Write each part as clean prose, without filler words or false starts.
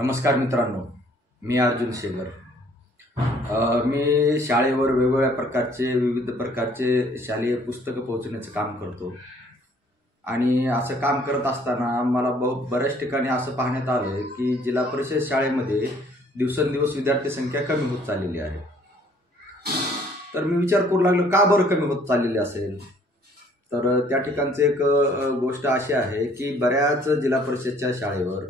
नमस्कार मित्रांनो, मी अर्जुन शेगर। मी शाळेवर विविध प्रकारचे शालेय पुस्तकं पोहोचवण्याचं काम करतो आणि असं काम करत असताना मला बऱ्याच ठिकाणी असं पाहण्यात आलं की जिल्हा परिषद शाळेमध्ये दिवसेंदिवस विद्यार्थी संख्या कमी होत चाललेली आहे। तर मी विचार करू लागलो का बरं कमी होत चाललेली असेल। तर त्या ठिकाणची एक गोष्ट अशी आहे की बऱ्याच जिल्हा परिषदच्या शाळेवर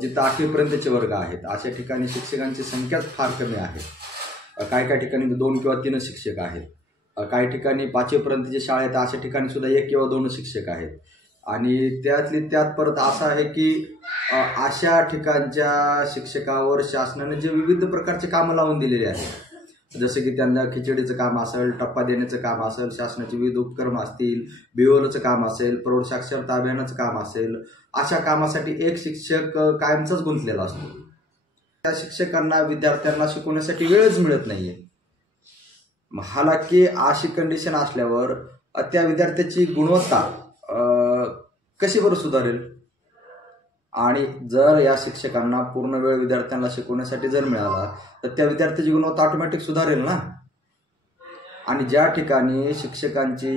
जिथं 8वी पर्यंतचे वर्ग आहेत अशा ठिकाणी शिक्षकांची संख्याच फार कमी आहे। काही ठिकाणी 2 किंवा 3 शिक्षक आहेत, काही ठिकाणी 5वी पर्यंतचे शाळेत अशा ठिकाणी सुद्धा 1 किंवा 2 शिक्षक आहेत। आणि त्यात परत असं आहे की अशा ठिकाणच्या शिक्षकावर शासनाने जे विविध प्रकारचे कामं लावून दिलेले आहेत, जसे की त्यांना खिचडीचं काम असेल, टप्पा देण्याचं काम असेल, शासनाचे विविध उपक्रम असतील, BOLचं काम असेल, प्रौढ साक्षरता अभियानाचं काम असेल, अशा कामासाठी एक शिक्षक कायमचाच गुंतलेला असतो। त्या शिक्षकांना विद्यार्थ्यांना शिकवण्यासाठी वेळच मिळत नाहीये। हालाकी अशी कंडिशन असल्यावर त्या विद्यार्थ्याची गुणवत्ता कशी बरं सुधारेल। आणि जर या शिक्षकांना पूर्ण वेळ विद्यार्थ्यांना शिकवण्यासाठी जर मिळाला तर त्या विद्यार्थ्याची गुणवत्ता ऑटोमॅटिक सुधारेल ना। आणि ज्या ठिकाणी शिक्षकांची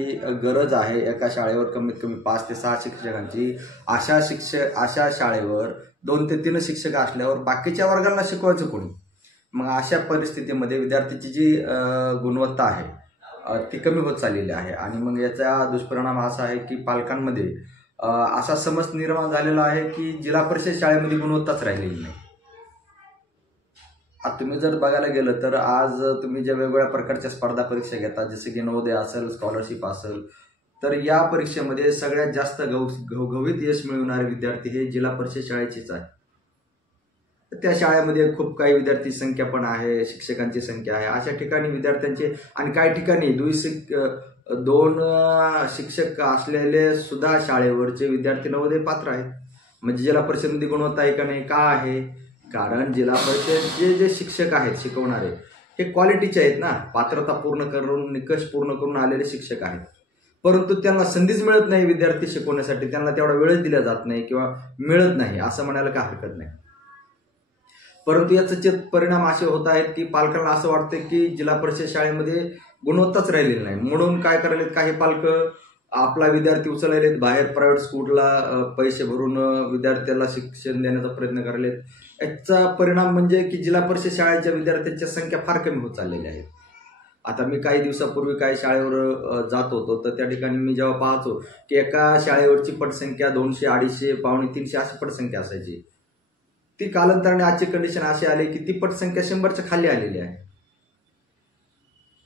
गरज आहे एका शाळेवर कमीत कमी 5 ते 6 शिक्षकांची, अशा शाळेवर 2 ते 3 शिक्षक असल्यावर बाकीच्या वर्गाला शिकवायचं कोणी। मग अशा परिस्थितीमध्ये विद्यार्थ्याची जी गुणवत्ता आहे ती कमी होत चाललेली आहे। आणि मग याचा दुष्परिणाम असा आहे की पालकांमध्ये असा समज निर्माण झालेला आहे की जिल्हा परिषद शाळेमध्ये गुणवत्ताच राहिलेली नाही। आता तुम्ही जर बघायला गेलं तर आज तुम्ही ज्या वेगवेगळ्या प्रकारच्या स्पर्धा परीक्षा घेता, जसे की नवोदय असेल, स्कॉलरशिप असेल, तर या परीक्षेमध्ये सगळ्यात जास्त घवघवीत यश मिळवणारे विद्यार्थी हे जिल्हा परिषद शाळेचेच आहे। त्या शाळेमध्ये खूप काही विद्यार्थी संख्या पण आहे, शिक्षकांची संख्या आहे। अशा ठिकाणी विद्यार्थ्यांचे आणि काही ठिकाणी 2 शिक्षक असलेले सुद्धा शाळेवरचे विद्यार्थी नवोदय पात्र आहेत। म्हणजे जिल्हा परिषदेमध्ये गुणवत्ता आहे का नाही, का आहे? कारण जिल्हा परिषदचे जे शिक्षक आहेत शिकवणारे हे क्वालिटीचे आहेत ना, पात्रता पूर्ण करून, निकष पूर्ण करून आलेले शिक्षक आहेत। परंतु त्यांना संधीच मिळत नाही विद्यार्थी शिकवण्यासाठी, त्यांना तेवढा वेळच दिला जात नाही किंवा मिळत नाही असं म्हणायला काय हरकत नाही। परंतु याचे परिणाम असे होत आहेत की पालकांना असं वाटतं की जिल्हा परिषद शाळेमध्ये गुणवत्ताच राहिलेली नाही, म्हणून काय करायलेत काही पालक आपला विद्यार्थी उचलायलेत, बाहेर प्रायव्हेट स्कूलला पैसे भरून विद्यार्थ्याला शिक्षण देण्याचा प्रयत्न करायलेत। याचा परिणाम म्हणजे की जिल्हा परिषद शाळेच्या विद्यार्थ्यांची संख्या फार कमी होत चाललेली आहे। आता मी काही दिवसापूर्वी काही शाळेवर जात होतो तर त्या ठिकाणी मी जेव्हा पाहतो की एका शाळेवरची पटसंख्या 200, 250, 250 अशी पटसंख्या असायची, ती कालांतराने आजची कंडिशन अशी आली की ती पटसंख्या 100च्या खाली आलेली आहे।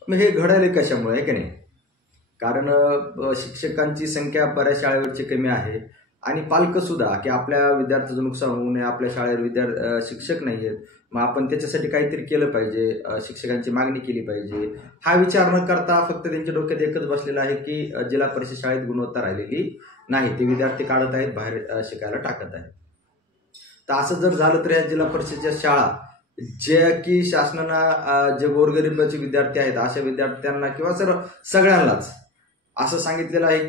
मग हे घडायला कशामुळे आहे की नाही? कारण शिक्षकांची संख्या बऱ्याच शाळेवरची कमी आहे आणि पालक सुद्धा की आपल्या विद्यार्थ्याचं नुकसान होऊ नये, आपल्या शाळेवर शिक्षक नाही आहेत, मग आपण त्याच्यासाठी काहीतरी केलं पाहिजे, शिक्षकांची मागणी केली पाहिजे, हा विचार न करता फक्त त्यांच्या डोक्यात एकच बसलेला आहे की जिल्हा परिषद शाळेत गुणवत्ता राहिलेली नाही, ते विद्यार्थी काढत आहेत, बाहेर शिकायला टाकत आहेत। तर असं जर झालं तर या जिल्हा परिषदच्या शाळा जे की शासनानं जे गोरगरिबाचे विद्यार्थी आहेत अशा विद्यार्थ्यांना किंवा सगळ्यांनाच असं सांगितलेलं आहे,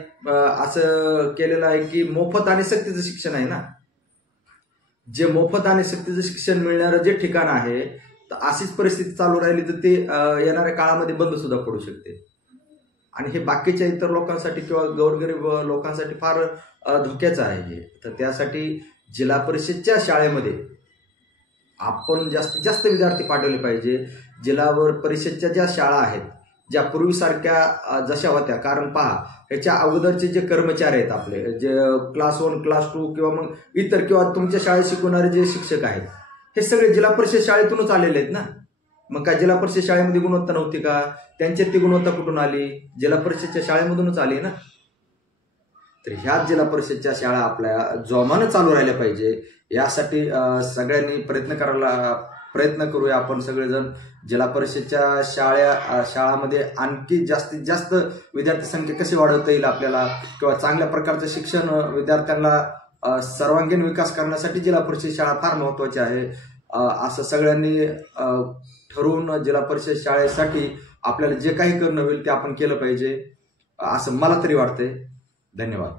असं केलेलं आहे की मोफत आणि सक्तीचं शिक्षण आहे ना। जे मोफत आणि सक्तीचं शिक्षण मिळणारं जे ठिकाण आहे, तर अशीच परिस्थिती चालू राहिली तर ते येणाऱ्या काळामध्ये बंद सुद्धा पडू शकते। आणि हे बाकीच्या इतर लोकांसाठी किंवा गोरगरीब लोकांसाठी फार धोक्याचं आहे हे। तर त्यासाठी जिल्हा परिषदच्या शाळेमध्ये आपण जास्तीत जास्त विद्यार्थी पाठवले पाहिजे। जिल्हा परिषदच्या ज्या शाळा आहेत ज्या पूर्वीसारख्या जशा होत्या, कारण पहा ह्याच्या अगोदरचे जे कर्मचारी आहेत आपले, जे क्लास 1, क्लास 2 किंवा मग इतर किंवा तुमच्या शाळेत शिकवणारे जे शिक्षक आहेत हे सगळे जिल्हा परिषद शाळेतूनच आलेले आहेत ना। मग काय जिल्हा परिषद शाळेमध्ये गुणवत्ता नव्हती का? त्यांच्यात ती गुणवत्ता कुठून आली? जिल्हा परिषदच्या शाळेमधूनच आली ना। तर ह्याच जिल्हा परिषदच्या शाळा आपल्या जोमानं चालू राहिल्या पाहिजे, यासाठी सगळ्यांनी प्रयत्न करूया। आपण सगळेजण जिल्हा परिषदच्या शाळामध्ये आणखी जास्तीत जास्त विद्यार्थी संख्या कशी वाढवता येईल आपल्याला, किंवा चांगल्या प्रकारचं शिक्षण विद्यार्थ्यांना सर्वांगीण विकास करण्यासाठी जिल्हा परिषद शाळा फार महत्त्वाची आहे, असं सगळ्यांनी ठरवून जिल्हा परिषद शाळेसाठी आपल्याला जे काही करणं होईल ते आपण केलं पाहिजे असं मला तरी वाटतंय। धन्यवाद।